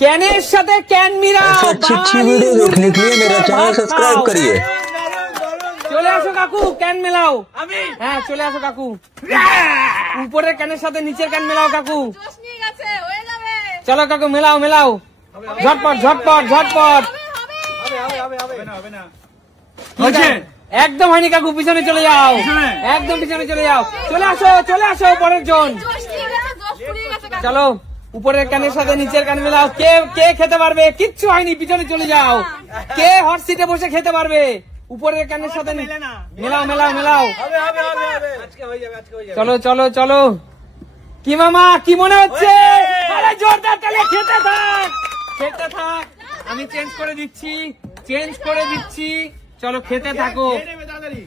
कैनेर साथे कैन मिलाओ। ऐसे अच्छी वीडियो देखने के लिए मेरा चैनल सब्सक्राइब करिए। চলে আসো কাকু, ক্যান মেলাও। হ্যাঁ চলে আসো কাকু, উপরের ক্যানের সাথে নিচের ক্যান মেলাও কাকু। চলো কাকু মেলাও মেলাও, ঝটপট ঝটপট ঝটপট। একদম হয়নি কাকু, পিছনে চলে যাও, একদম পিছনে চলে যাও। চলে আসো পরের জন। চলো উপরের ক্যানের সাথে নিচের ক্যান মেলাও। কে কে খেতে পারবে? কিচ্ছু হয়নি, পিছনে চলে যাও। কে হট সিটে বসে খেতে পারবে? উপরের ক্যানের সাথে মেলাও মেলাও মেলাও। চলো চলো চলো। কি মামা কি মনে হচ্ছে? আরে জোরদার তালে, খেতে থাক খেতে থাক, আমি চেঞ্জ করে দিচ্ছি। চলো খেতে থাকো।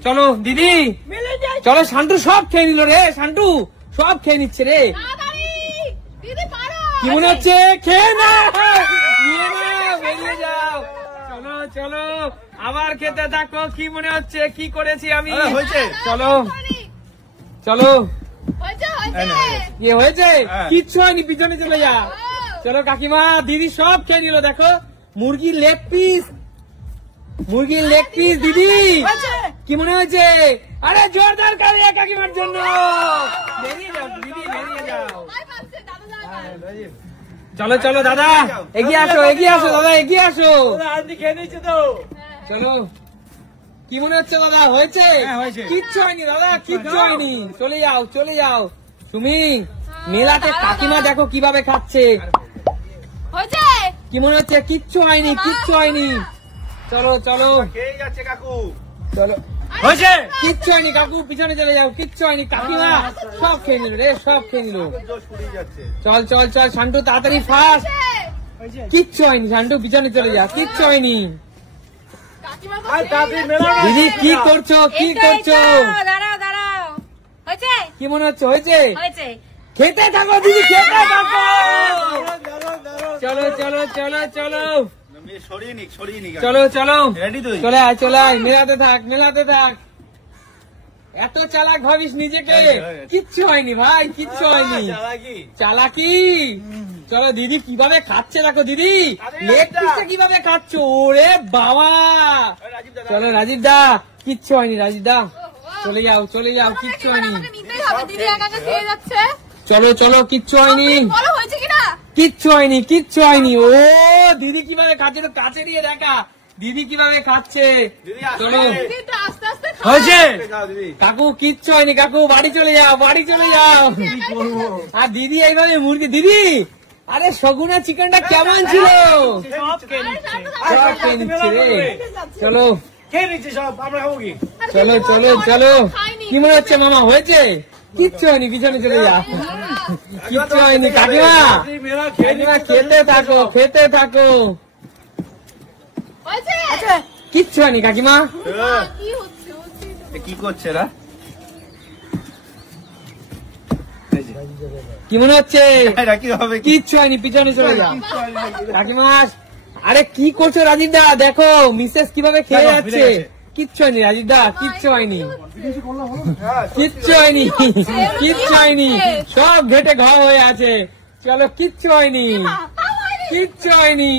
চলো দিদি, চলো। শান্টু সব খেয়ে নিল রে, শান্টু সব খেয়ে নিচ্ছে রে। কি মনে হচ্ছে? খেয়ে না, নিয়ে নাও, বেরিয়ে যাও। চলো চলো আবার খেতে থাকো। কি মনে হচ্ছে কি করেছি আমি? চলো চলো। কি হয়েছে? কিচ্ছু হয়নি, পিছনে চলে যা। চলো কাকিমা, দিদি সব খেয়ে নিল। দেখো মুরগির লেগ পিস দিদি। কি মনে হয়েছে? আরে জোরদার করে কাকিমার জন্য। বেরিয়ে যাও দিদি, বেরিয়ে যাও। চলো চলো দাদা, এগিয়ে আসো দাদা, এগিয়ে আসো। চলো। কি মনে হচ্ছে দাদা? হয়েছে? কিচ্ছু হয়নি দাদা, কিচ্ছু হয়নি। চলে যাও তুমি। মেলাতে কাকিমা দেখো কিভাবে খাচ্ছে। কি মনে হচ্ছে? কিচ্ছু হয়নি। চলো চলো। চলো কিচ্ছু হয়নি কাকু, পিছনে চলে যাও। কিচ্ছু হয়নি, কাকিমা সব খেয়ে নিল রে, সব খেয়ে নিল। চল চল চল শান্টু, তাড়াতাড়ি ফাস্ট। কিচ্ছু হয়নি শান্টু, পিছনে চলে যা। কিচ্ছু হয়নি। দিদি কি করছো? কি মনে হচ্ছে? হয়েছে? খেতে থাকো দিদি, খেতে থাকো। চলো চলো চলো চলো চলো চলো। চলে আয়, মেলাতে থাক। এত চালাক ভাবিস নিজেকে? কিচ্ছু হয়নি ভাই, কিচ্ছু হয়নি। চালাকি। চলো দিদি কিভাবে খাচ্ছে দেখো, দিদি লেগ পিসটা কিভাবে খাচ্ছ। ওরে বাবা। চলো রাজীব দা, কিচ্ছু হয়নি। রাজীব দা চলে যাও, কিচ্ছু হয়নি। চলো চলো, কিচ্ছু হয়নি। ও দিদি কিভাবে খাচ্ছে, তো কাছে দিয়ে দেখা দিদি কিভাবে খাচ্ছে। চলো কাকু, কিচ্ছু হয়নি কাকু, বাড়ি চলে যাও। আর দিদি এইভাবে মুরগি। দিদি আরে শগুনা চিকেনটা কেমন ছিল? সব খেয়ে নিচ্ছে রে। চলো চলো। কি মনে হচ্ছে মামা? হয়েছে? কিচ্ছু হয়নি, পিছনে চলে যা। কিচ্ছু হয়নি কাকিমা, খেতে থাকো। কিচ্ছু হয়নি কাকিমা। কি করছে এরা? কি মনে হচ্ছে? কিচ্ছু হয়নি, পিছনে চলে যা কাকিমা। আরে কি করছো রাজীব দা? দেখো মিসেস কিভাবে খেয়ে যাচ্ছে। কিচ্ছু হয়নি রাজীব দা, কিচ্ছু হয়নি। সব ঘেটে ঘা হয়ে আছে। চলো কিচ্ছু হয়নি।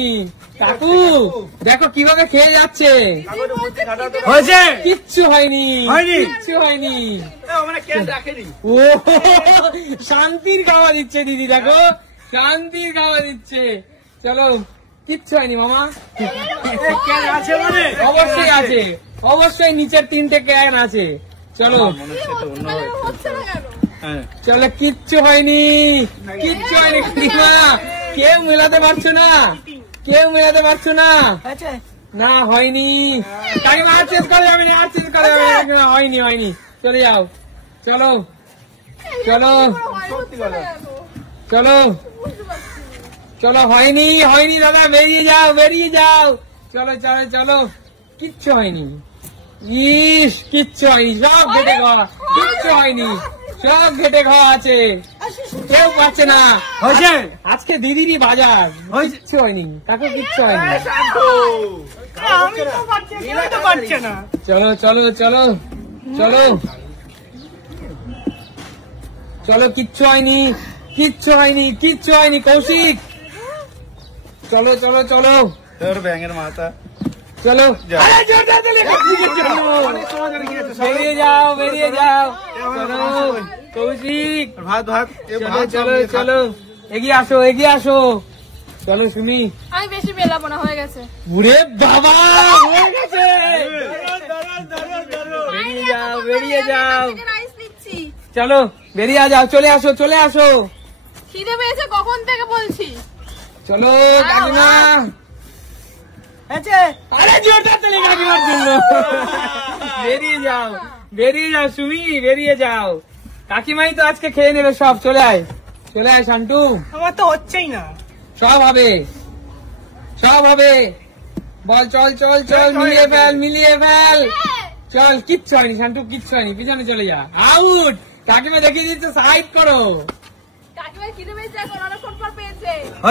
কাকু দেখো কিভাবে খেয়ে যাচ্ছে। কিচ্ছু হয়নি। ও শান্তির খাওয়া দিচ্ছে দিদি, দেখো শান্তির খাওয়া দিচ্ছে। চলো কিচ্ছু হয়নি মামা। অবশ্যই আছে, অবশ্যই নিচের 3টে ক্যান আছে। চলো চলো, কিচ্ছু হয়নি। কেউ মেলাতে পারছো না। না হয়নি কাকিমা, আর চেঞ্জ করা যাবে না, হয়নি। চলে যাও। চলো হয়নি দাদা, বেরিয়ে যাও। চলো কিচ্ছু হয়নি। কিচ্ছু হয়নি, সব ঘেটে খাওয়া। কিচ্ছু হয়নি, সব ঘেটে খাওয়া আছে, কেউ পাচ্ছে না। আজকে দিদিরই বাজার। কিচ্ছু হয়নি কাকু, কিচ্ছু হয়নি। চলো কিচ্ছু হয়নি। কৌশিক চলো চলো চলো তোর ব্যাঙের মাথা চলো বেরিয়ে যাও বেরিয়ে যাও চলো কৌশিক ভাত ভাত চলো চলো চলো এগিয়ে আসো এগিয়ে আসো চলো সুমি আমি বেশি মেলাবো না, হয়ে গেছে। ওরে বাবা হয়ে গেছে বেরিয়ে যাও বেরিয়ে যাও রাইস নিচ্ছি। চলো বেরিয়ে যাও চলে আসো চলে আসো খিদে পেয়েছে কখন থেকে বলছি। চলো কাকিমা আরে জোরটা চলে কাকিমার জন্য বেরিয়ে যাও সুমি বেরিয়ে যাও কাকিমাই তো আজকে খেয়ে নেবে সব চলে আয় শান্টু আমার তো হচ্ছেই না। সব হবে বল চল চল চল মিলিয়ে ফেল চল কিচ্ছু হয়নি শান্টু কিচ্ছু হয়নি পিছনে চলে যা আউট কাকিমা দেখিয়ে দিচ্ছে সাইড করো কাকিমার খিদে পেয়েছে এখন অনেকক্ষণ পর পেয়েছে। ও,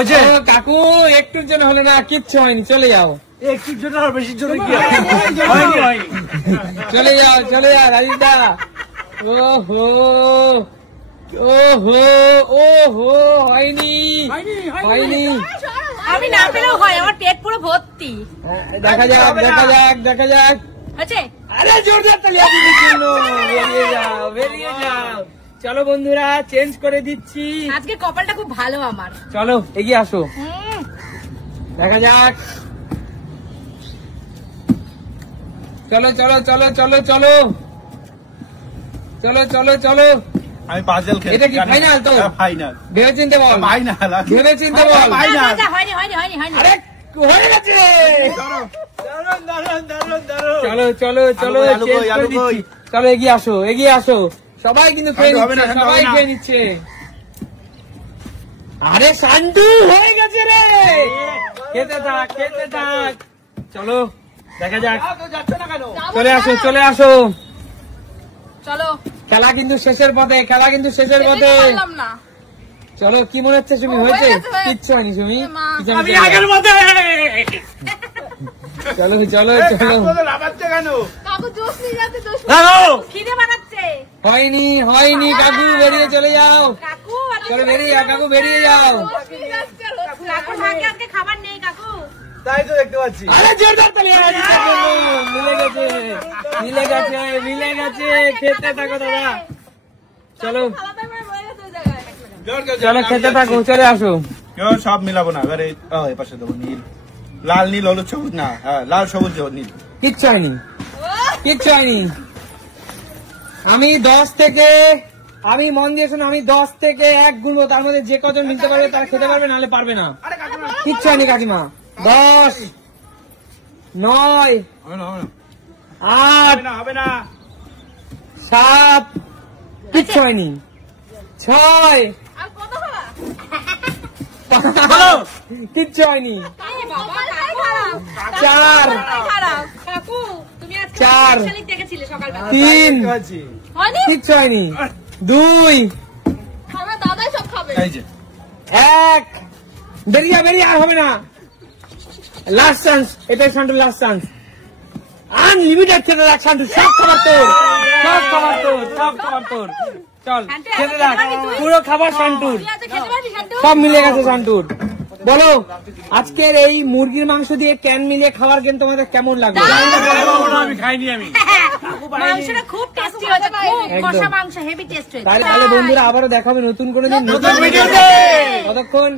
কাকু একটুর জন্য হলো না কিচ্ছু হয়নি চলে যাও একটুর জন্য আর বেশির জন্য কি চলে যাও রাজিদা ওহো হয়নি আমি না পেলেও হয়, আমার পেট পুরো ভর্তি। দেখা যাক হচ্ছে আরে জোরদার তালি বেরিয়ে যাও চলো বন্ধুরা চেঞ্জ করে দিচ্ছি। আজকে কপালটা খুব ভালো আমার। চলো এগিয়ে আসো দেখা যাক চলো চলো চলো চলো চলো চলো চলো চলো আমি পাজল খেলি। এটা কি ফাইনাল তো? ফাইনাল। ভেবে চিনতে বল ফাইনাল। ভেবে চিনতে বল হয়নি। আরে হয়ে গেছে রে চলো চলো চলো আলু চেঞ্জ কই, করে আলু দিচ্ছি। কই? চলো এগিয়ে আসো সবাই কিন্তু খেয়ে হবে না, নিচ্ছে হবে সবাই না। খেয়ে নিচ্ছে আরে শান্টু হয়ে গেছে রে খেতে থাক চলো দেখা যাক চলে আসো চলো খেলা কিন্তু শেষের পথে পারলাম না। চলো কি মনে হচ্ছে সুমি ও, হয়েছে হয়ে গেছে। কিচ্ছু হয়নি সুমি এ মা। পিছনে আমি চলে যাও। আগের মধ্যে চলো চলো চলো লাফাচ্ছে কেন? কাকু জোশ নিয়ে যাচ্ছে, জোশ খিদে বানাচ্ছে। হয়নি কাকু বেরিয়ে চলে যাও কাকু চলো কাকু বেরিয়ে যাও জোশ নিয়ে যাচ্ছে, কাকুর ভাগ্যে আজকে খাবার নেই কাকু। তাই তো দেখতে পাচ্ছি। আরে জোরদার তালি মিলে গেছে খেতে থাকো দাদা চলো খাওয়া দাওয়া রয়ে গেছে ওই জায়গায়। চলো খেতে থাকো চলে আসো কেউ সব মিলাবো না এবারে এপাশে দেবো নীল লাল নীল হলুদ সবুজ না হ্যাঁ লাল সবুজ নীল কিচ্ছু হয়নি আমি মন দিয়ে শোনো আমি 10 থেকে 1 গুলো তার মধ্যে যে কজন নিতে পারবে তারা খেতে পারবে নাহলে পারবে না কিচ্ছু হয়নি কাকিমা 10 9 8 হবে না 7 কিচ্ছু হয়নি 6 আর কত খাবা? 5 কিচ্ছু হয়নি এই বাবা, খারাপ। 4 খারাপ। কাকু, তুমি আজকে চার। শালিক দেখেছিলে সকালবেলা। 3 হয়নি? কিচ্ছু হয়নি 2 আমার দাদাই সব খাবে। এই যে 1 বেরিয়ে আর হবে না লাস্ট চান্স এটাই শান্টু লাস্ট চান্স আনলিমিটেড খেতে থাক শান্টু সব খাবার তোর চল খেতে থাক পুরো খাবার শান্টুর তুই আজকে খেতে পারবি, শান্টু? সব মিলে গেছে শান্টুর বলো আজকের এই মুরগির মাংস দিয়ে ক্যান মিলিয়ে খাওয়ার গেম তোমাদের কেমন লাগলো আমি খাইনি আমি। মাংসটা খুব টেস্টি হয়েছে, খুব একদম। কষা মাংস, হেভি টেস্ট হয়েছে। তাহলে বন্ধুরা আবারও দেখাবে নতুন কোনো দিন নতুন ভিডিওতে ততক্ষণ